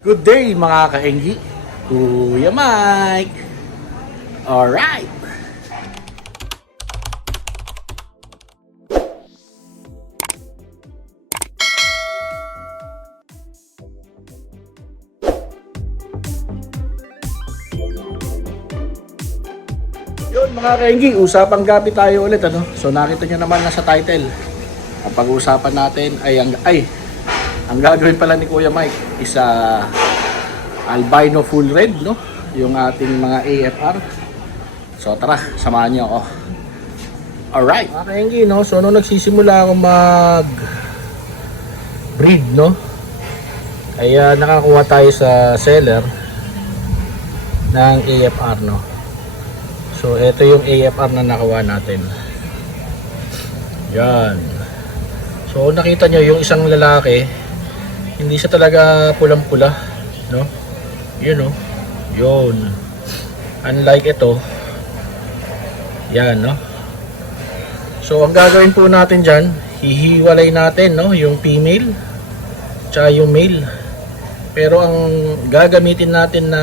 Good day mga ka-Engi, Kuya Mike. Alright. Yun mga ka-Engi, usapang gabi tayo ulit ano. So nakita nyo naman na sa title. Ang pag-uusapan natin ay ang gagawin pala ni Kuya Mike is albino full red, no? Yung ating mga AFR. So tara, samahan niyo ako. Alright. Mga ka-Engi, no? So nung nagsisimula ako breed, no? Ay nakakuha tayo sa seller ng AFR, no? So ito yung AFR na nakuha natin. Yan. So nakita nyo yung isang lalaki, hindi siya talaga pulang-pula, no? Yun, no? Yun. Unlike ito, yan, no? So ang gagawin po natin dyan, hihiwalay natin, no? Yung female tsaka yung male. Pero ang gagamitin natin na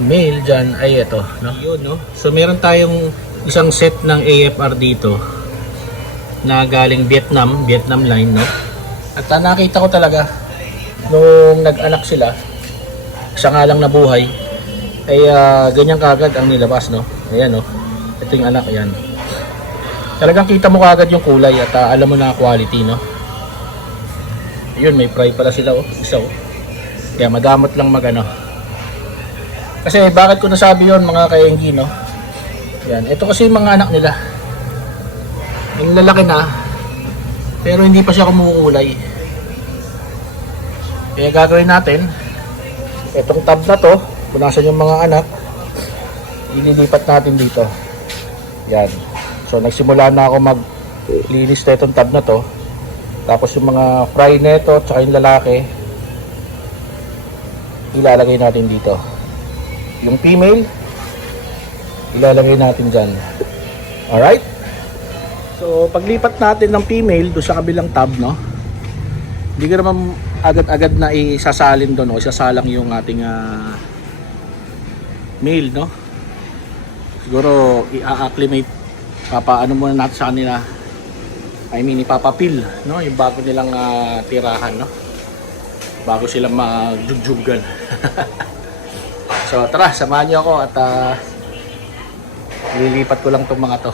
male dyan ay ito, no? Yun, no? So meron tayong isang set ng AFR dito na galing Vietnam line, no? At nakita ko talaga nung nag-anak sila, isa nga lang nabuhay, ay ganyan kagad ang nilabas, no? Ayan, no? Ito yung anak, ayan. Talagang kita mo kagad yung kulay at alam mo na quality, no? Ayun, may fry pala sila, oh. Isa, oh. Kaya madamot lang magano. Kasi bakit ko nasabi yon mga ka-Engi, no? Yan, ito kasi yung mga anak nila. Yung lalaki na, pero hindi pa siya kumukulay. Kaya gagawin natin, itong tab na to, kung nasan yung mga anak, ililipat natin dito. Yan. So nagsimula na ako maglinis na itong tab na to. Tapos yung mga fry neto, tsaka yung lalaki, ilalagay natin dito. Yung female, ilalagay natin dyan. Alright? So paglipat natin ng female doon sa kabilang tab, no? Hindi ka naman agad-agad na isasalin doon o isasalang yung ating male, no? Siguro i-acclimate, papaano muna natin sa kanila, ipapapil, no? Yung bago nilang tirahan, no? Bago sila magjugjugan. So tara, samahan niyo ako at lilipat ko lang itong mga to.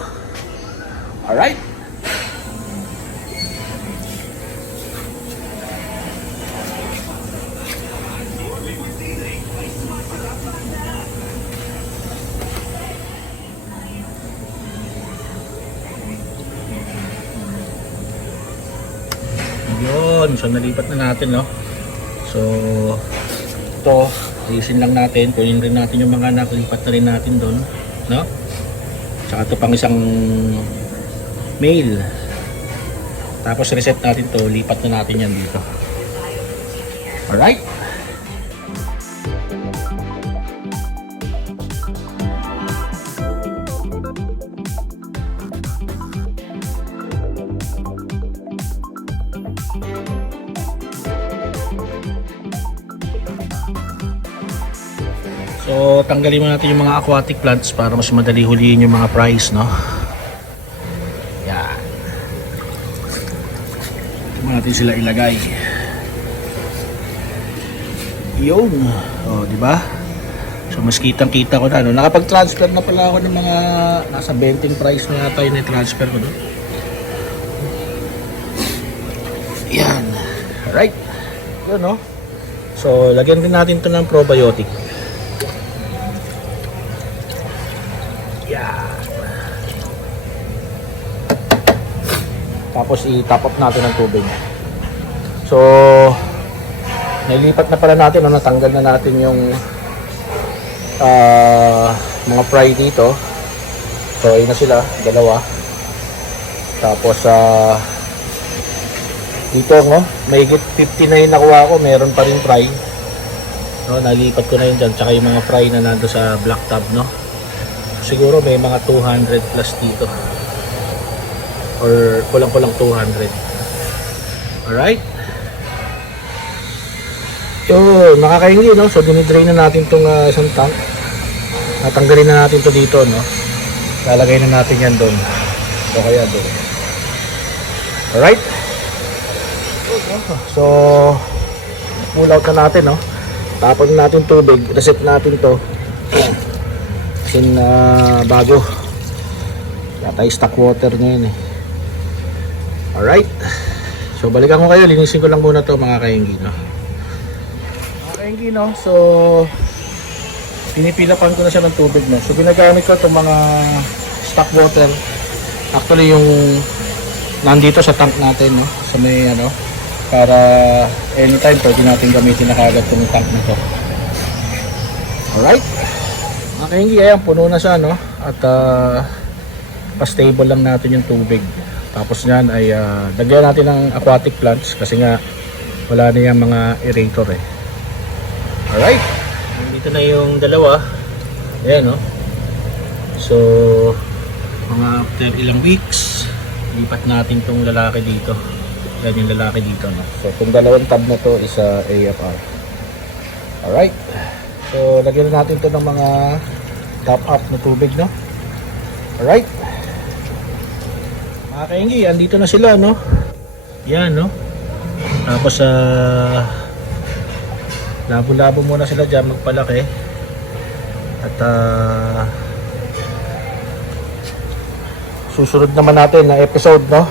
Alright. Yun, so nalipat na natin, no? So ito, ayusin lang natin, kunin rin natin yung mga nakalipat na rin natin doon, no? Tsaka ito pang isang male. Tapos reset natin to, lipat na natin yan dito. Alright. So tanggalin mo natin yung mga aquatic plants para mas madali huliin yung mga fries, no? Yan. Ito natin sila ilagay. Yun. O, di ba? So mas kitang-kita ko na, no? Nakapag-transfer na pala ako ng mga nasa 20 fries na yata yung transfer ko, no? Yan. Alright. Yun, no? So lagyan din natin ito ng probiotic. Tapos i-top up natin ng tubig. So nailipat na pala natin, natanggal na natin yung mga fry dito. So ayun na sila, dalawa. Tapos dito, no, may higit 50 na yung nakuha ko, meron pa rin fry, no, nalipat ko na yun dyan, tsaka yung mga fry na nando sa black tab, no. Siguro may mga 200 plus dito, or kulang-kulang 200. Alright. Yun, nakakaingin, no? So, dinidrain na natin itong isang tank. Natanggalin na natin to dito, no? Lalagay na natin yan doon. O kaya doon. Alright? So, pull out na natin, no? Tapon natin tubig. Reset natin to. Sin bago. Yata yung stock water na yun, eh. Alright. So, balikan ko kayo. Linisin ko lang muna to, mga kainggi, no? No? So pinipilapan ko na siya ng tubig, no? So ginagamit ko itong mga stock water, actually yung nandito sa tank natin, no? So may ano, para anytime pwede natin gamitin na kagad itong tank na to. Alright, mga kainggi, ayan, puno na siya, no? At pa-stable lang natin yung tubig. Tapos nyan ay lagyan natin ng aquatic plants kasi nga wala na yung mga aerator, eh. Alright, dito na yung dalawa. Ayan, no? So, mga after ilang weeks, lipat natin tong lalaki dito. Yan yung lalaki dito, no? So, itong dalawang tab na to is AFR. Alright, so lagyan natin to ng mga top up na tubig, no? Alright, mga kainggi, andito na sila, no? Yan, no? Tapos labo-labo muna sila dyan, magpalaki. At susunod naman natin na episode, no?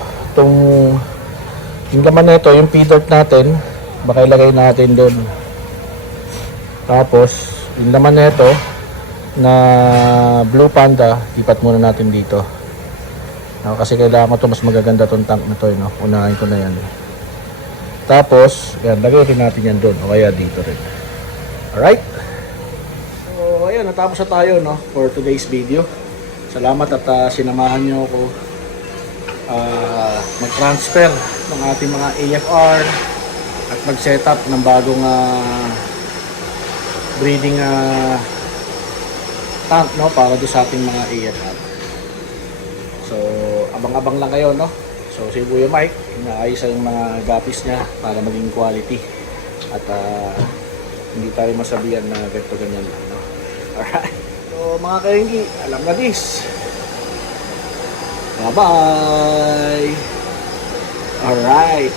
Yung laman na ito, yung feeder natin, baka ilagay natin doon. Tapos yung laman na ito na Blue Panda, lipat muna natin dito, no? Kasi kailangan ko ito, mas magaganda tong tank na to, no? Unahin ko na yan. Tapos, yan, lagay rin natin yan doon o kaya dito rin. Alright? So, ayan, natapos na tayo, no, for today's video. Salamat at sinamahan nyo ako mag-transfer ng ating mga AFR at mag-setup ng bagong breeding tank, no, para doon sa ating mga AFR. So, abang-abang lang kayo, no? So si Kuya Mike, inaayos ang mga gapis niya para maging quality at hindi tayo masabihan na ganito ganyan lang, no? Alright, so mga kainggi, alam na this. Bye bye. Alright.